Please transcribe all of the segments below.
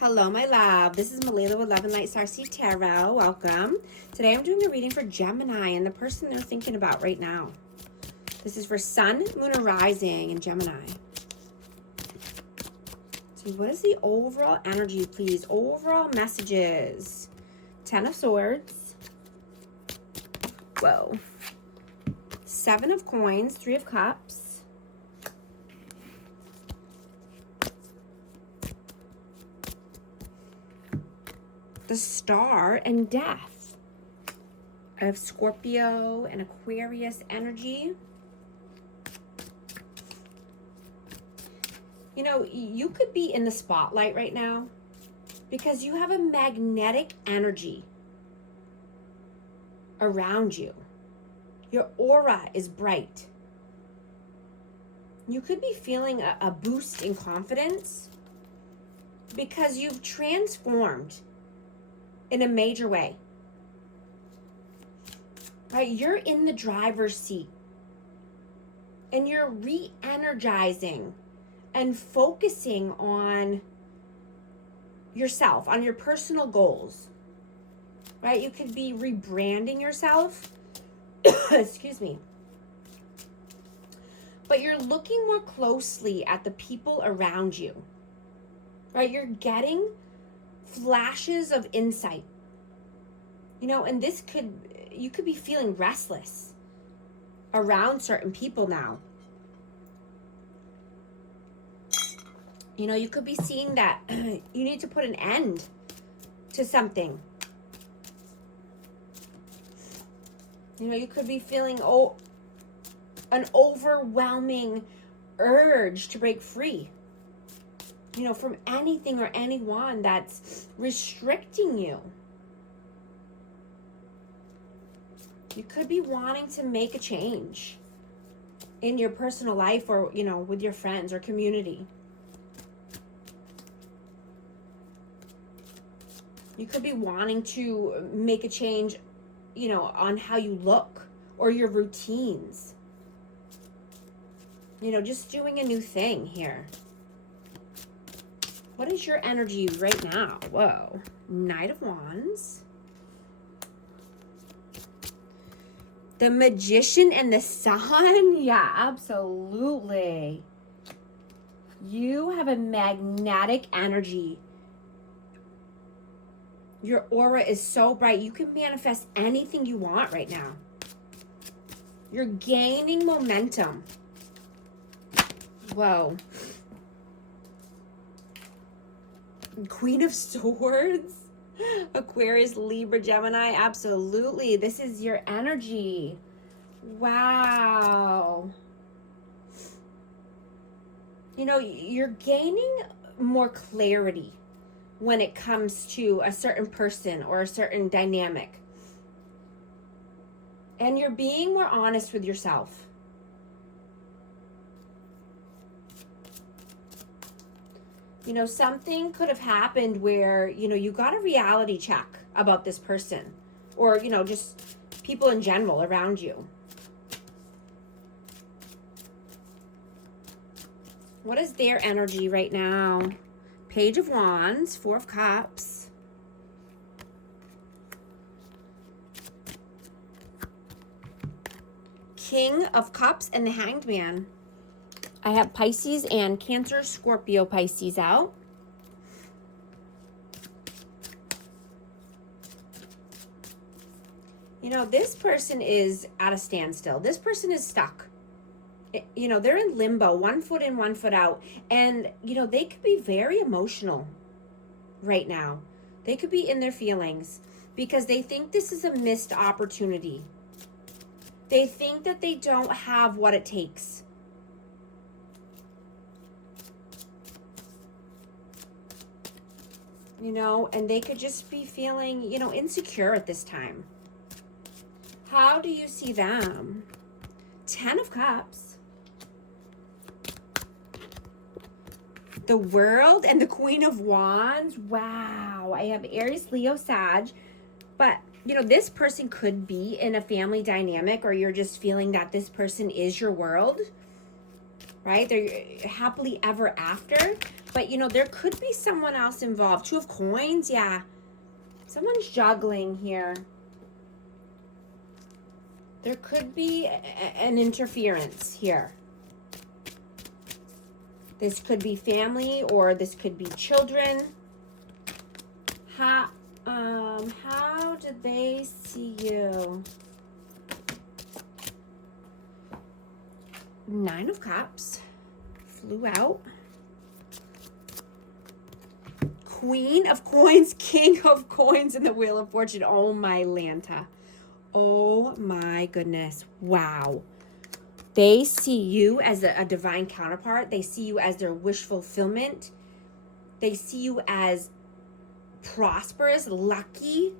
Hello, my love. This is Malila with Love and Light Starseed Tarot. Welcome. Today I'm doing a reading for Gemini and the person they're thinking about right now. This is for Sun, Moon, or Rising in Gemini. So what is the overall energy, please? Overall messages. 10 of Swords. Whoa. 7 of Coins, 3 of Cups. The Star and Death. I have Scorpio and Aquarius energy. You know, you could be in the spotlight right now because you have a magnetic energy around you. Your aura is bright. You could be feeling a boost in confidence because you've transformed in a major way, right? You're in the driver's seat and you're re-energizing and focusing on yourself, on your personal goals, right? You could be rebranding yourself, excuse me, but you're looking more closely at the people around you, right? You're getting flashes of insight, you know, and you could be feeling restless around certain people now. You know, you could be seeing that you need to put an end to something. You know, you could be feeling an overwhelming urge to break free, you know, from anything or anyone that's restricting you. You could be wanting to make a change in your personal life or, you know, with your friends or community. You could be wanting to make a change, you know, on how you look or your routines. You know, just doing a new thing here. What is your energy right now? Whoa. Knight of Wands. The Magician and the Sun. Yeah, absolutely. You have a magnetic energy. Your aura is so bright. You can manifest anything you want right now. You're gaining momentum. Whoa. Queen of Swords, Aquarius, Libra, Gemini. Absolutely. This is your energy. Wow. You know, you're gaining more clarity when it comes to a certain person or a certain dynamic. And you're being more honest with yourself. You know, something could have happened where, you know, you got a reality check about this person or, you know, just people in general around you. What is their energy right now? Page of Wands, 4 of Cups. King of Cups and the Hanged Man. I have Pisces and Cancer, Scorpio, Pisces out. You know, this person is at a standstill. This person is stuck. You know, they're in limbo, 1 foot in, 1 foot out. And, you know, they could be very emotional right now. They could be in their feelings because they think this is a missed opportunity. They think that they don't have what it takes. You know, and they could just be feeling, you know, insecure at this time. How do you see them? 10 of Cups. The World and the Queen of Wands. Wow. I have Aries, Leo, Sag. But, you know, this person could be in a family dynamic or you're just feeling that this person is your world. right? They're happily ever after. But, you know, there could be someone else involved. Two of Coins, yeah. Someone's juggling here. There could be an interference here. This could be family or this could be children. How do they see you? Nine of Cups. Flew out. Queen of Coins, King of Coins, and the Wheel of Fortune. Oh, my Lanta. Oh, my goodness. Wow. They see you as a divine counterpart. They see you as their wish fulfillment. They see you as prosperous, lucky,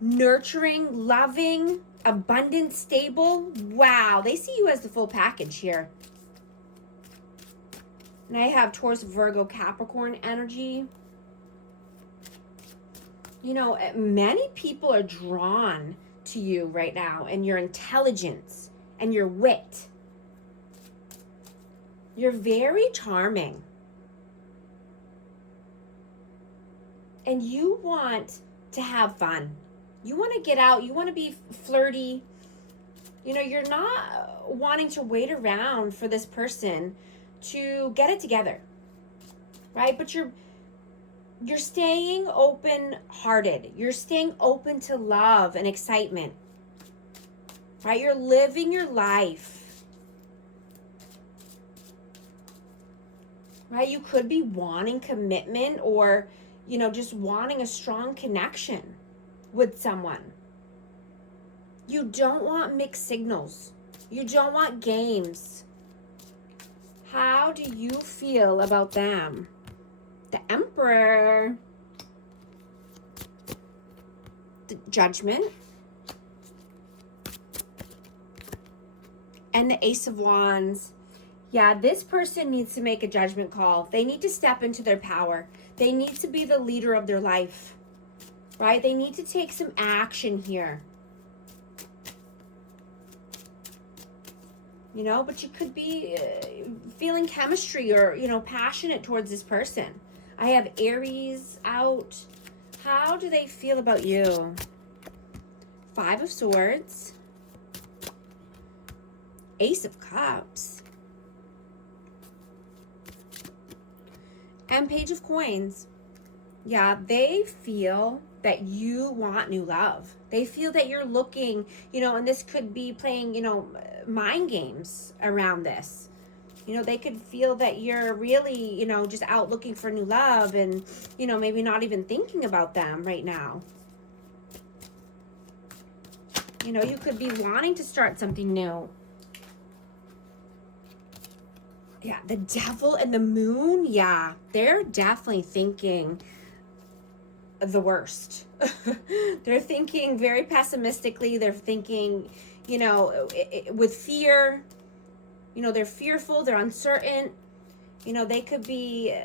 nurturing, loving, abundant, stable. Wow. They see you as the full package here. And I have Taurus, Virgo, Capricorn energy. You know, many people are drawn to you right now, and your intelligence and your wit. You're very charming. And you want to have fun. You want to get out. You want to be flirty. You know, you're not wanting to wait around for this person to get it together, right? But you're staying open-hearted. You're staying open to love and excitement, right? You're living your life, right? You could be wanting commitment or, you know, just wanting a strong connection with someone. You don't want mixed signals. You don't want games. How do you feel about them? The Emperor. The Judgment. And the Ace of Wands. Yeah, this person needs to make a judgment call. They need to step into their power. They need to be the leader of their life, right? They need to take some action here. You know, but you could be feeling chemistry or, you know, passionate towards this person. I have Aries out. How do they feel about you? Five of Swords. Ace of Cups. And Page of Coins. Yeah, they feel that you want new love. They feel that you're looking, you know, and this could be playing, you know, mind games around this. You know, they could feel that you're really, you know, just out looking for new love and, you know, maybe not even thinking about them right now. You know, you could be wanting to start something new. Yeah, the Devil and the Moon. Yeah, they're definitely thinking the worst. They're thinking very pessimistically. They're thinking, you know, with fear. You know, they're fearful. They're uncertain. You know, they could be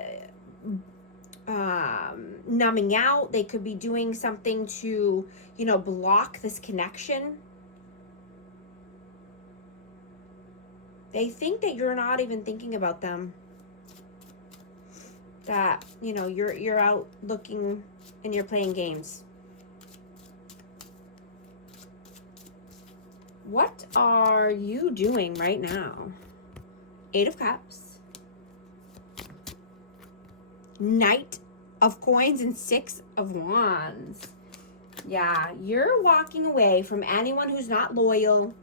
numbing out. They could be doing something to, you know, block this connection. They think that you're not even thinking about them. That, you know, you're out looking and you're playing games. What are you doing right now? Eight of Cups. Knight of Coins and Six of Wands. Yeah, you're walking away from anyone who's not loyal.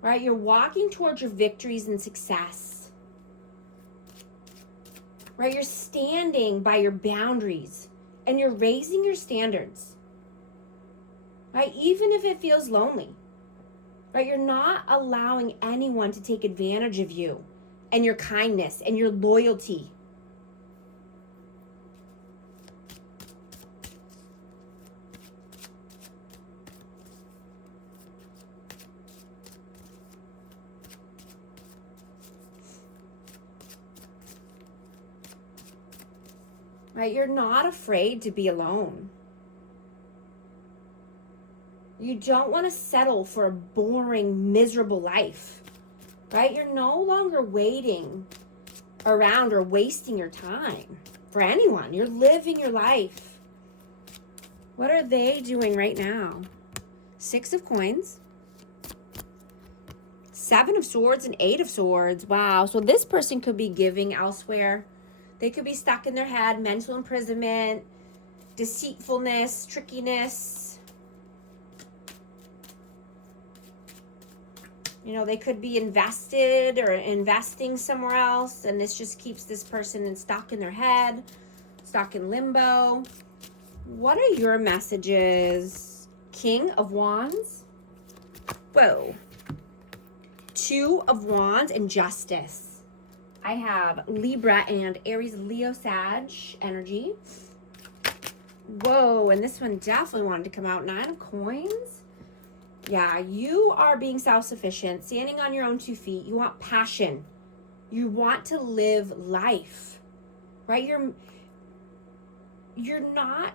Right? You're walking towards your victories and success. Right? You're standing by your boundaries and you're raising your standards. Right? Even if it feels lonely. Right? You're not allowing anyone to take advantage of you and your kindness and your loyalty. Right? You're not afraid to be alone. You don't want to settle for a boring, miserable life. Right? You're no longer waiting around or wasting your time for anyone. You're living your life. What are they doing right now? 6 of Coins, 7 of Swords, and 8 of Swords. Wow. So this person could be giving elsewhere. They could be stuck in their head, mental imprisonment, deceitfulness, trickiness. You know, they could be invested or investing somewhere else, and this just keeps this person stuck in their head, stuck in limbo. What are your messages? King of Wands. Whoa. 2 of Wands and Justice. I have Libra and Aries, Leo, Sag energy. Whoa, and this one definitely wanted to come out. 9 of Coins. Yeah, you are being self-sufficient, standing on your own 2 feet. You want passion. You want to live life, right? You're not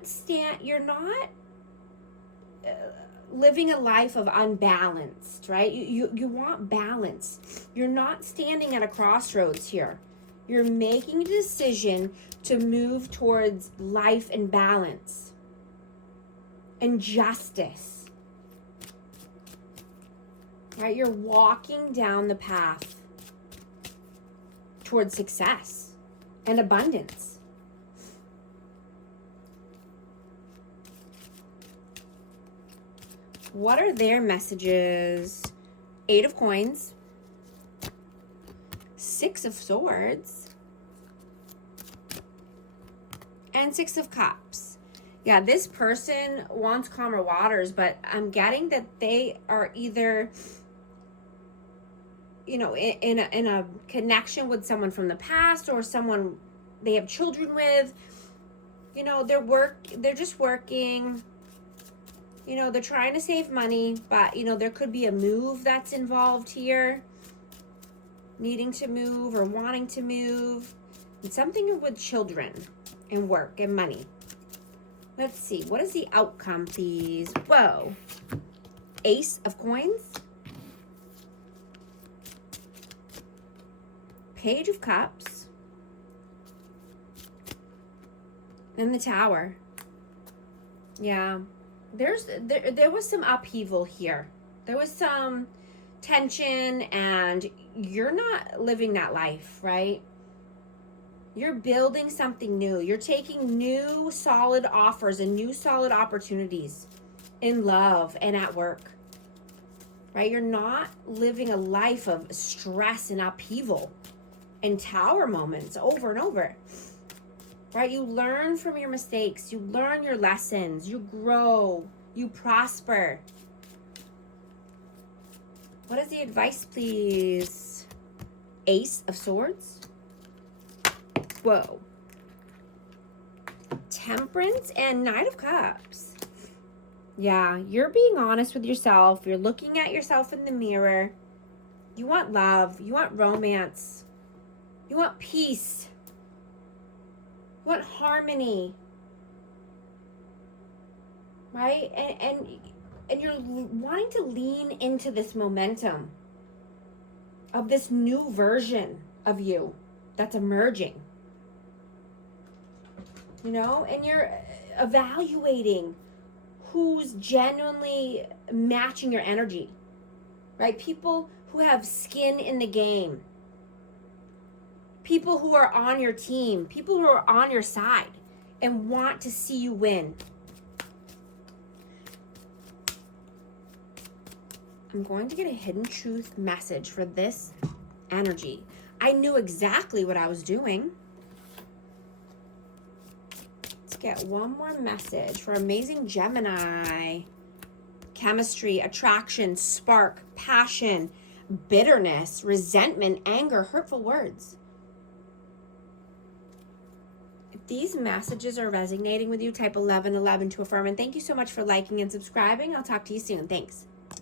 living a life of unbalanced, right? You want balance. You're not standing at a crossroads here. You're making a decision to move towards life and balance and justice, right? You're walking down the path towards success and abundance. What are their messages? 8 of Coins, 6 of Swords, and 6 of Cups. Yeah, this person wants calmer waters, but I'm getting that they are either, you know, in a connection with someone from the past or someone they have children with. You know, they're just working. You know, they're trying to save money, but, you know, there could be a move that's involved here. Needing to move or wanting to move. And something with children and work and money. Let's see. What is the outcome, please? Whoa. Ace of Coins. Page of Cups. And the Tower. Yeah. There was some upheaval here. There was some tension, and you're not living that life, right? You're building something new. You're taking new solid offers and new solid opportunities in love and at work, right? You're not living a life of stress and upheaval and tower moments over and over. Right? You learn from your mistakes. You learn your lessons. You grow. You prosper. What is the advice, please? Ace of Swords. Whoa. Temperance and Knight of Cups. Yeah, you're being honest with yourself. You're looking at yourself in the mirror. You want love. You want romance. You want peace. You want harmony, right? And you're wanting to lean into this momentum of this new version of you that's emerging, you know? And you're evaluating who's genuinely matching your energy, right? People who have skin in the game. People who are on your team, people who are on your side and want to see you win. I'm going to get a hidden truth message for this energy. I knew exactly what I was doing. Let's get one more message for amazing Gemini. Chemistry, attraction, spark, passion, bitterness, resentment, anger, hurtful words. If these messages are resonating with you, type 1111 to affirm. And thank you so much for liking and subscribing. I'll talk to you soon. Thanks.